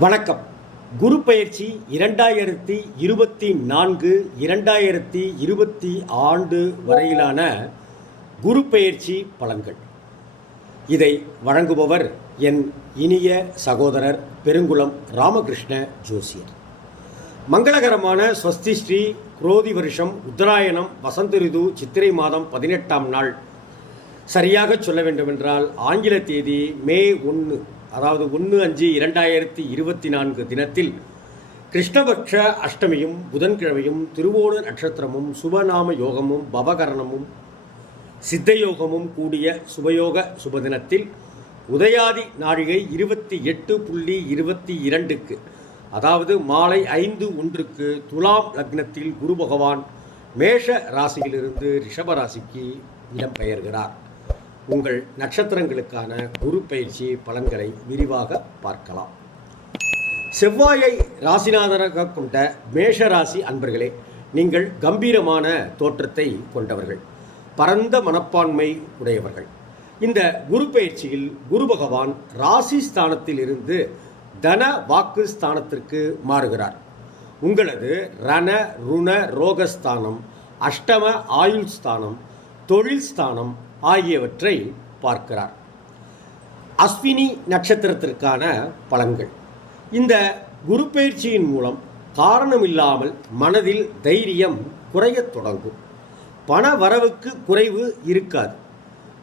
வணக்கம். குரு பயிற்சி இரண்டாயிரத்தி இருபத்தி நான்கு இரண்டாயிரத்தி இருபத்தி ஆண்டு வரையிலான குரு பயிற்சி பலன்கள். இதை வழங்குபவர் என் இனிய சகோதரர் பெருங்குளம் ராமகிருஷ்ண ஜோசியர். மங்களகரமான ஸ்வஸ்தி ஸ்ரீ குரோதி வருஷம் உத்தராயணம் வசந்த ரிது சித்திரை மாதம் பதினெட்டாம் நாள். சரியாக சொல்ல வேண்டுமென்றால் ஆங்கில தேதி மே ஒன்று அதாவது ஒன்று அஞ்சு இரண்டாயிரத்தி இருபத்தி நான்கு தினத்தில் கிருஷ்ணபக்ஷ அஷ்டமியும் புதன்கிழமையும் திருவோண நட்சத்திரமும் சுபநாம யோகமும் பவகரணமும் சித்தயோகமும் கூடிய சுபயோக சுபதினத்தில் உதயாதி நாழிகை இருபத்தி எட்டு புள்ளி இருபத்தி இரண்டுக்கு அதாவது மாலை ஐந்து ஒன்றுக்கு துலாம் லக்னத்தில் குரு பகவான் மேஷ ராசியிலிருந்து ரிஷப ராசிக்கு இடம்பெயர்கிறார். உங்கள் நட்சத்திரங்களுக்கான குரு பயிற்சி பலன்களை விரிவாக பார்க்கலாம். செவ்வாயை ராசிநாதராக கொண்ட மேஷ ராசி அன்பர்களே நீங்கள் கம்பீரமான தோற்றத்தை கொண்டவர்கள் பரந்த மனப்பான்மை உடையவர்கள். இந்த குரு பயிற்சியில் குரு பகவான் ராசி ஸ்தானத்தில் இருந்து தன வாக்கு ஸ்தானத்திற்கு மாறுகிறார். உங்களது ரண ருண ரோகஸ்தானம் அஷ்டம ஆயுள் ஸ்தானம் தொழில் ஸ்தானம் ஆகியவற்றை பார்க்கிறார். அஸ்வினி நட்சத்திரத்திற்கான பலன்கள். இந்த குரு பயிற்சியின் மூலம் காரணமில்லாமல் மனதில் தைரியம் குறையத் தொடங்கும். பண வரவுக்கு குறைவு இருக்காது.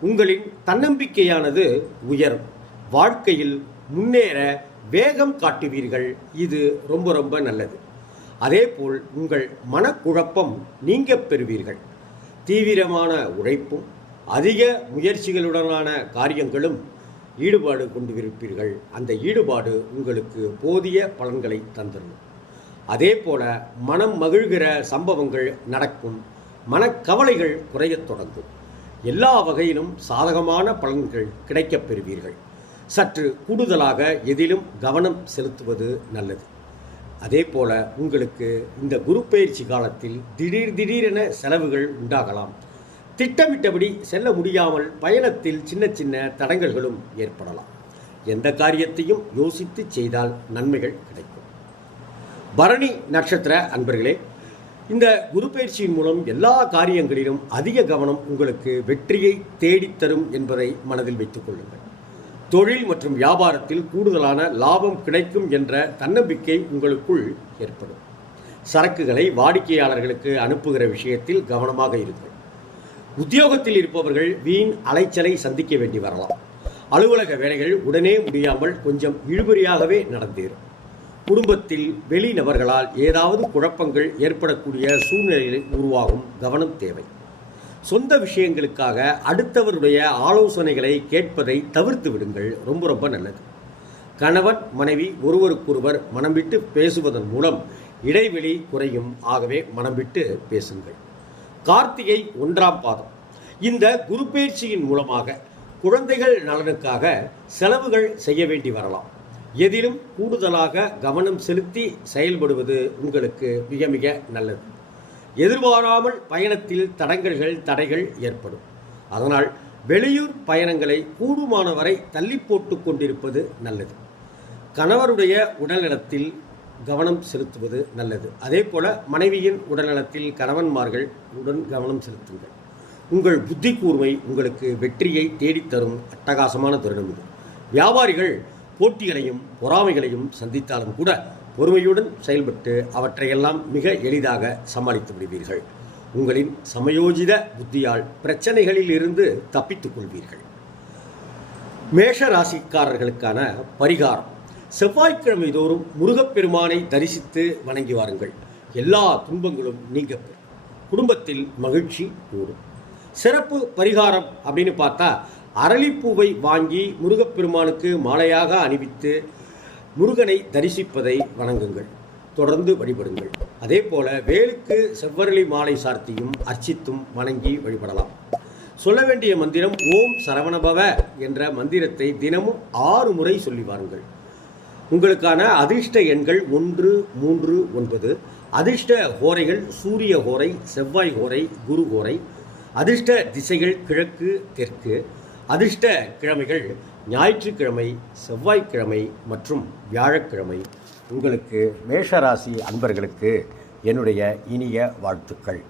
உங்களின் தன்னம்பிக்கையானது உயரும். வாழ்க்கையில் முன்னேற வேகம் காட்டுவீர்கள். இது ரொம்ப ரொம்ப நல்லது. அதேபோல் உங்கள் மனக்குழப்பம் நீங்க பெறுவீர்கள். தீவிரமான உழைப்பும் அதிக முயற்சிகளுடனான காரியங்களும் ஈடுபாடு கொண்டிருப்பீர்கள். அந்த ஈடுபாடு உங்களுக்கு போதிய பலன்களை தந்துடும். அதே போல மனம் மகிழ்கிற சம்பவங்கள் நடக்கும். மனக்கவலைகள் குறையத் தொடங்கும். எல்லா வகையிலும் சாதகமான பலன்கள் கிடைக்கப் பெறுவீர்கள். சற்று கூடுதலாக எதிலும் கவனம் செலுத்துவது நல்லது. அதே போல உங்களுக்கு இந்த குரு பயிற்சி காலத்தில் திடீர் திடீரென செலவுகள் உண்டாகலாம். திட்டமிட்டபடி செல்ல முடியாமல் பயணத்தில் சின்ன சின்ன தடங்கல்களும் ஏற்படலாம். எந்த காரியத்தையும் யோசித்து செய்தால் நன்மைகள் கிடைக்கும். பரணி நட்சத்திர அன்பர்களே இந்த குரு பயிற்சியின் மூலம் எல்லா காரியங்களிலும் அதிக கவனம் உங்களுக்கு வெற்றியை தேடித்தரும் என்பதை மனதில் வைத்துக் கொள்ளுங்கள். தொழில் மற்றும் வியாபாரத்தில் கூடுதலான லாபம் கிடைக்கும் என்ற தன்னம்பிக்கை உங்களுக்குள் ஏற்படும். சரக்குகளை வாடிக்கையாளர்களுக்கு அனுப்புகிற விஷயத்தில் கவனமாக இருங்கள். உத்தியோகத்தில் இருப்பவர்கள் வீண் அலைச்சலை சந்திக்க வேண்டி வரலாம். அலுவலக வேலைகள் உடனே முடியாமல் கொஞ்சம் இழுபறியாகவே நடந்தேறும். குடும்பத்தில் வெளிநபர்களால் ஏதாவது குழப்பங்கள் ஏற்படக்கூடிய சூழ்நிலைகளை உருவாகும் கவனம் தேவை. சொந்த விஷயங்களுக்காக அடுத்தவருடைய ஆலோசனைகளை கேட்பதை தவிர்த்து விடுங்கள் ரொம்ப ரொம்ப நல்லது. கணவன் மனைவி ஒருவருக்கொருவர் மனம் விட்டு பேசுவதன் மூலம் இடைவெளி குறையும். ஆகவே மனம் விட்டு பேசுங்கள். கார்த்திகை ஒன்றாம் பாதம். இந்த குரு பயிற்சியின் மூலமாக குழந்தைகள் நலனுக்காக செலவுகள் செய்ய வேண்டி வரலாம். எதிலும் கூடுதலாக கவனம் செலுத்தி செயல்படுவது உங்களுக்கு மிக மிக நல்லது. எதிர்பாராமல் பயணத்தில் தடங்கல்கள் தடைகள் ஏற்படும். அதனால் வெளியூர் பயணங்களை கூடுமான வரை தள்ளி போட்டு கொண்டிருப்பது நல்லது. கணவருடைய உடல்நலத்தில் கவனம் செலுத்துவது நல்லது. அதே போல மனைவியின் உடல்நலத்தில் கணவன்மார்கள் உடன் கவனம் செலுத்துங்கள். உங்கள் புத்தி கூர்மை உங்களுக்கு வெற்றியை தேடித்தரும் அட்டகாசமான தருணம் இது. வியாபாரிகள் போட்டிகளையும் பொறாமைகளையும் சந்தித்தாலும் கூட பொறுமையுடன் செயல்பட்டு அவற்றையெல்லாம் மிக எளிதாக சமாளித்து விடுவீர்கள். உங்களின் சமயோஜித புத்தியால் பிரச்சனைகளில் இருந்து தப்பித்துக் கொள்வீர்கள். மேஷ ராசிக்காரர்களுக்கான பரிகாரம். செவ்வாய்க்கிழமை தோறும் முருகப்பெருமானை தரிசித்து வணங்கி வாருங்கள். எல்லா துன்பங்களும் நீங்க குடும்பத்தில் மகிழ்ச்சி கூடும். சிறப்பு பரிகாரம் அப்படின்னு பார்த்தா அரளிப்பூவை வாங்கி முருகப்பெருமானுக்கு மாலையாக அணிவித்து முருகனை தரிசிப்பதை வணங்குங்கள். தொடர்ந்து வழிபடுங்கள். அதே போல வேலுக்கு செவ்வரளி மாலை சார்த்தியும் அர்ச்சித்தும் வணங்கி வழிபடலாம். சொல்ல வேண்டிய மந்திரம் ஓம் சரவணபவ என்ற மந்திரத்தை தினமும் ஆறு முறை சொல்லி வாருங்கள். உங்களுக்கான அதிர்ஷ்ட எண்கள் ஒன்று மூன்று ஒன்பது. அதிர்ஷ்ட ஹோரைகள் சூரிய ஹோரை செவ்வாய் ஹோரை குரு ஹோரை அதிர்ஷ்ட திசைகள் கிழக்கு தெற்கு. அதிர்ஷ்ட கிழமைகள் ஞாயிற்றுக்கிழமை செவ்வாய்க்கிழமை மற்றும் வியாழக்கிழமை. உங்களுக்கு மேஷராசி அன்பர்களுக்கு என்னுடைய இனிய வாழ்த்துக்கள்.